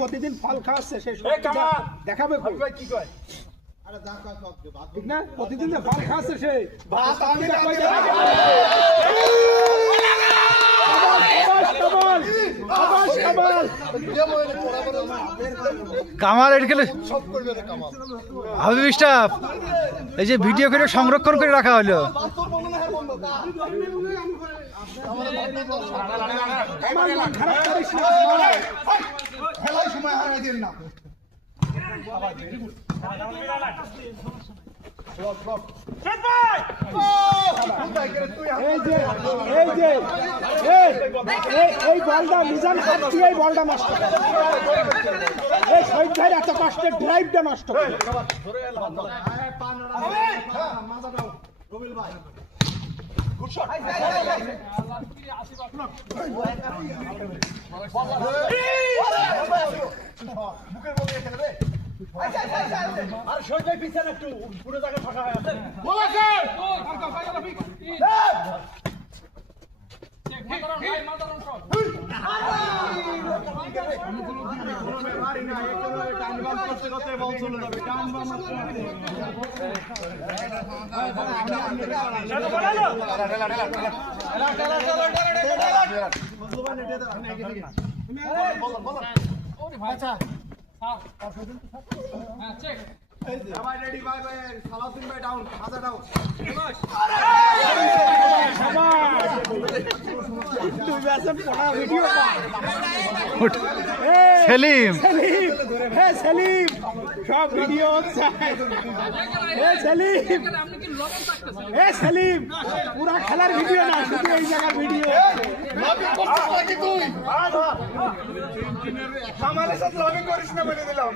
প্রতিদিন ফল খাওয়াচ্ছে দেখাবে কি কয় ঠিক না? প্রতিদিন ফল খাওয়াচ্ছে সে কামাল এটকেলে হাবিব স্টাফ এই যে ভিডিও করে সংরক্ষণ করে রাখা হলো। এই বলটা মিজান হাত দিয়ে এই বলটা নষ্ট করে, এই শহীদ ভাইয়ের এত কষ্টের ড্রাইভটা নষ্ট করে। আর শহীদ ভাই পিছনে একটু পুরো জায়গা ফাঁকা হয়ে আছে। সেলিম সেলিম সব ভিডিও সেলিম পুরা খেলার ভিডিও না, শুধু এই জায়গার ভিডিও। আমাদের সাথে লবিং করিস না বলে দিলাম।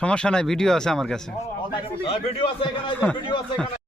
সমস্যা নাই, ভিডিও আছে আমার কাছে। ভিডিও আছে এখানে।